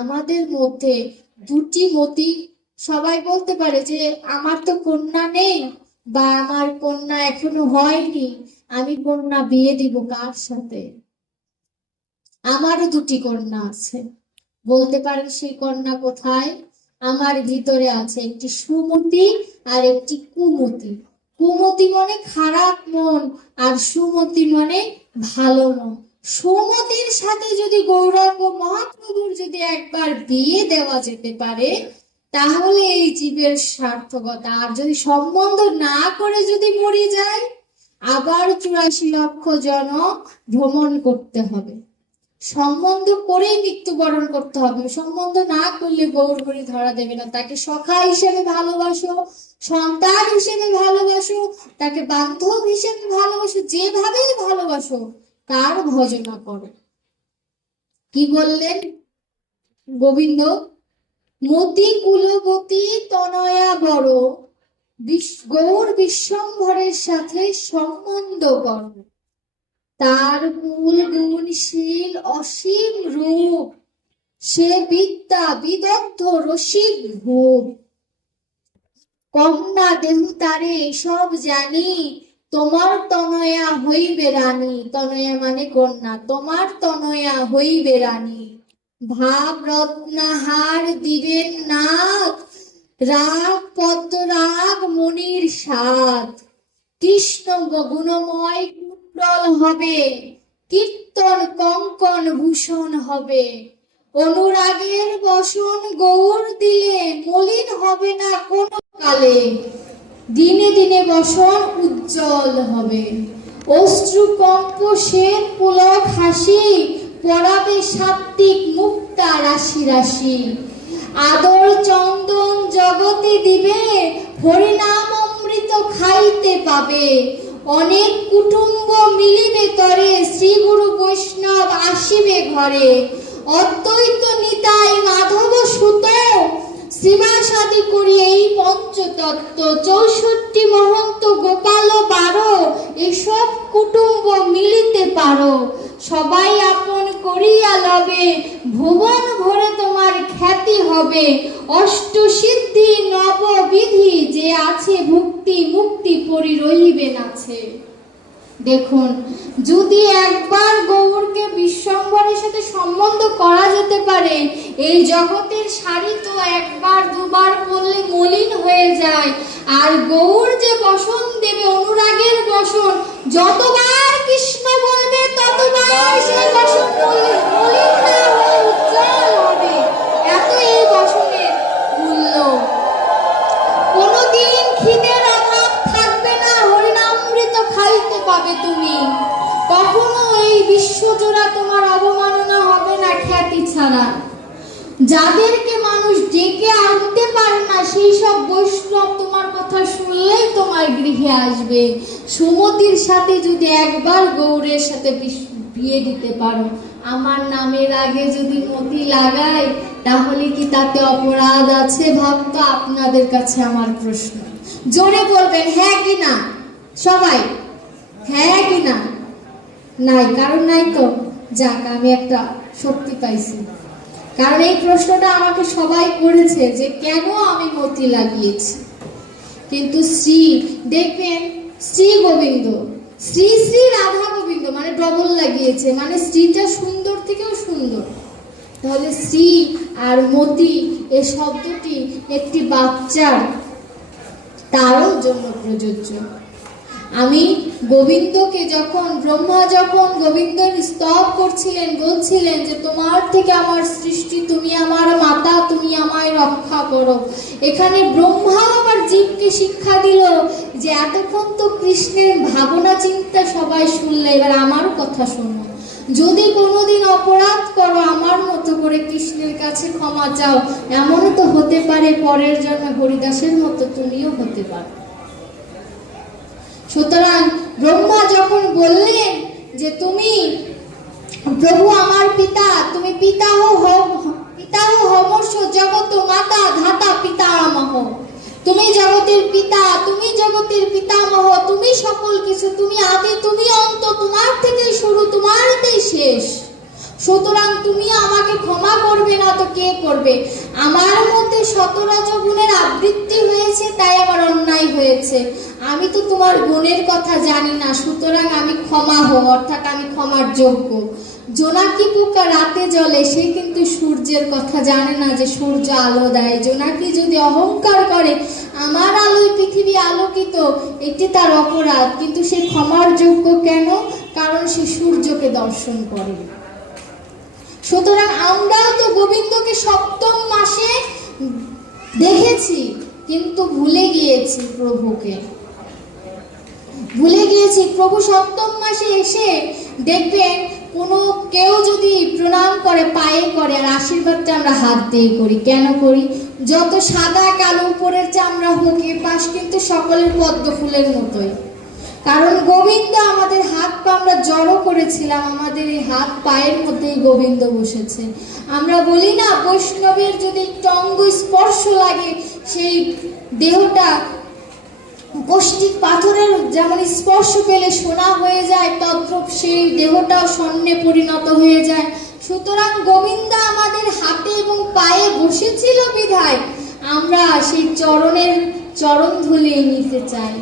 আমাদের মধ্যে দুটি মতি সবাই বলতে পারে যে, আমার তো কন্যা নেই বা আমার কন্যা এখনও হয়নি, আমি কন্যা বিয়ে দিব কার সাথে? আমারও দুটি কন্যা আছে। বলতে পারেন সেই কন্যা কোথায়? আমার ভিতরে আছে একটি সুমতি আর একটি কুমতি। কুমতি মানে খারাপ মন আর সুমতি মানে ভালো মন। সুমতির সাথে যদি গৌরাঙ্গ মহাপ্রভুর যদি একবার বিয়ে দেওয়া যেতে পারে, তাহলে এই জীবের সার্থকতা আর যদি সম্বন্ধ না করে যদি মরে যায়, আবার চুরাশি লক্ষ জন ভ্রমণ করতে হবে। সম্বন্ধ করেই মৃত্যুবরণ করতে হবে। সম্বন্ধ না করলে গৌর করে ধরা দেবে না। তাকে সখা হিসেবে ভালোবাসো, সন্তান হিসেবে ভালোবাসো, তাকে বান্ধব হিসেবে ভালোবাসো, যেভাবেই ভালোবাসো তার ভজনা করো। কি বললেন? গোবিন্দ মতি কুলবতী তনয়া বড় গৌর বিশ্বম্ভরের সাথে সম্বন্ধ করো। তার মূল গুণশীল অসীম রূপ, সে বিদ্যা বিদগ্ধ রসিক ভূপ কন্যা দেহ তারে সব জানি তোমার তনয়া হইবে রানী, তনয়া মানে কন্যা, তোমার তনয়া হইবে রানী। ভাব রত্নাহার দিবেন নাথ, রাগ পদ্মরাগ মনির সাথ কৃষ্ণ গুণময় কুণ্ডল হবে, কীর্তন কঙ্কন ভূষণ হবে। অনুরাগের বসন গৌর দিলে মলিন হবে না কোনো কালে। দিনে দিনে বসন উজ্জ্বল হবে। অশ্রু কম্প পুলক হাসি পরাবে সাত্বিক মুক্তা রাশি রাশি। আদর চন্দন জগতে দিবে, হরিনাম অমৃত খাইতে পাবে। অনেক কুটুম্ব মিলিবে তরে শ্রী গুরু বৈষ্ণব আসিবে ঘরে। অদ্বৈত নিতাই মাধব সুত শ্রীবাসাদি করি এই পঞ্চতত্ত্ব, চৌষট্টি মহন্ত গোপাল বারো, এসব কুটুম্ব মিলিতে পারো। সবাই আপন করিয়া লবে, ভুবন ভরে তোমার খ্যাতি হবে। অষ্ট সিদ্ধি নববিধি যে আছে ভুক্তি মুক্তি পরি রহিবেন আছে দেখুন, যদি একবার গৌরকে বিশ্বম্বরের সাথে সম্বন্ধ করা যেতে পারে, এই জগতের শাড়ি তো একবার যায়। আর গৌর যে বসন দেবে, অনুরাগের বসন, যতবার কৃষ্ণ বলবে, ততবার সেই বসন মলিন হবে। এত এই বসনের মূল্য। কোনোদিন থাকবে না, হরিনামৃত খাইতে পাবে তুমি। কখনো এই বিশ্বজোড়া তোমার অবমাননা হবে না, খ্যাতি ছাড়া। যাদেরকে মানুষ ডেকে আনতে পারে না, সেই সব বৈষ্ণব তোমার কথা শুনলেই তোমার গৃহে আসবে। সুমতির সাথে যদি একবার গৌরের সাথে বিয়ে দিতে পারো, আমার নামের আগে যদি মতি লাগায়, তাহলে কি তাতে অপরাধ আছে ভাবতো আপনাদের কাছে আমার প্রশ্ন। জোরে বলবেন হ্যাঁ কি না? সবাই হ্যাঁ কি না? নাই, কারণ নাই তো। যাক, আমি একটা শক্তি পাইছি। কারণ এই প্রশ্নটা আমাকে সবাই করেছে যে কেন আমি মতি লাগিয়েছি। কিন্তু শ্রী, দেখবেন, শ্রী গোবিন্দ, শ্রী শ্রী রাধা গোবিন্দ মানে ডবল লাগিয়েছে মানে শ্রীটা সুন্দর থেকেও সুন্দর। তাহলে শ্রী আর মতি এ শব্দটি একটি বাচ্চার তারও জন্য প্রযোজ্য। আমি গোবিন্দকে যখন, ব্রহ্মা যখন গোবিন্দর স্তব করছিলেন, বলছিলেন যে, তোমার থেকে আমার সৃষ্টি, তুমি আমার মাতা, তুমি আমায় রক্ষা করো। এখানে ব্রহ্মা আবার জীবকে শিক্ষা দিল যে, এতক্ষণ তো কৃষ্ণের ভাবনা, চিন্তা সবাই শুনলে, এবার আমার কথা শোনো। যদি কোনোদিন অপরাধ করো, আমার মতো করে কৃষ্ণের কাছে ক্ষমা চাও এমনও তো হতে পারে পরের জন্মে হরিদাসের মতো তুমিও হতে পারো। সুতরাং ব্রহ্মা যখন বললেন যে তুমি, প্রভু আমার পিতা, তুমি পিতা হো পিতা হো হমর্ষ জগত মাতা ধাতা পিতামহ। তুমি জগতের পিতা, তুমি জগতের পিতামহ, তুমি সকল কিছু, তুমি আদি, তুমি অন্ত, তোমার থেকেই শুরু তোমারতেই শেষ। সুতরাং তুমি আমাকে ক্ষমা করবে না তো কে করবে? আমার মধ্যে শতরাজ গুণের আবৃত্তি হয়েছে, তাই আমার অন্যায় হয়েছে। আমি তো তোমার গুণের কথা জানি না, সুতরাং আমি ক্ষমা হো অর্থাৎ আমি ক্ষমার যোগ্য। জোনাকি পোকা রাতে জলে সে কিন্তু সূর্যের কথা জানে না যে সূর্য আলো দেয়। জোনাকি যদি অহংকার করে, আমার আলোয় পৃথিবী আলোকিত, এটি তার অপরাধ। কিন্তু সে ক্ষমার যোগ্য কেন? কারণ সে সূর্যকে দর্শন করে। সুতরাং আমরাও তো গোবিন্দকে সপ্তম মাসে দেখেছি, কিন্তু ভুলে গিয়েছি প্রভুকে। ভুলে গিয়েছি, প্রভু সপ্তম মাসে এসে দেখবেন কোনো কেউ যদি প্রণাম করে, পায়ে করে, আর আশীর্বাদটা আমরা হাত দিয়ে করি। কেন করি? যত সাদা কালো উপরের চামড়া হোক, এ পাশ কিন্তু সকলের পদ্ম ফুলের মতোই। কারণ গোবিন্দ আমাদের হাত পা আমরা জড়ো করেছিলাম, আমাদের এই হাত পায়ের মধ্যেই গোবিন্দ বসেছে। আমরা বলি না, বৈষ্ণবের যদি একটু অঙ্গ স্পর্শ লাগে, সেই দেহটা কষ্টিক পাথরের যেমন স্পর্শ পেলে সোনা হয়ে যায়, তদ্রূপ সেই দেহটাও স্বর্ণে পরিণত হয়ে যায়। সুতরাং গোবিন্দ আমাদের হাতে এবং পায়ে বসেছিল বিধায়, আমরা সেই চরণের চরণ ধুলিয়ে নিতে চাই।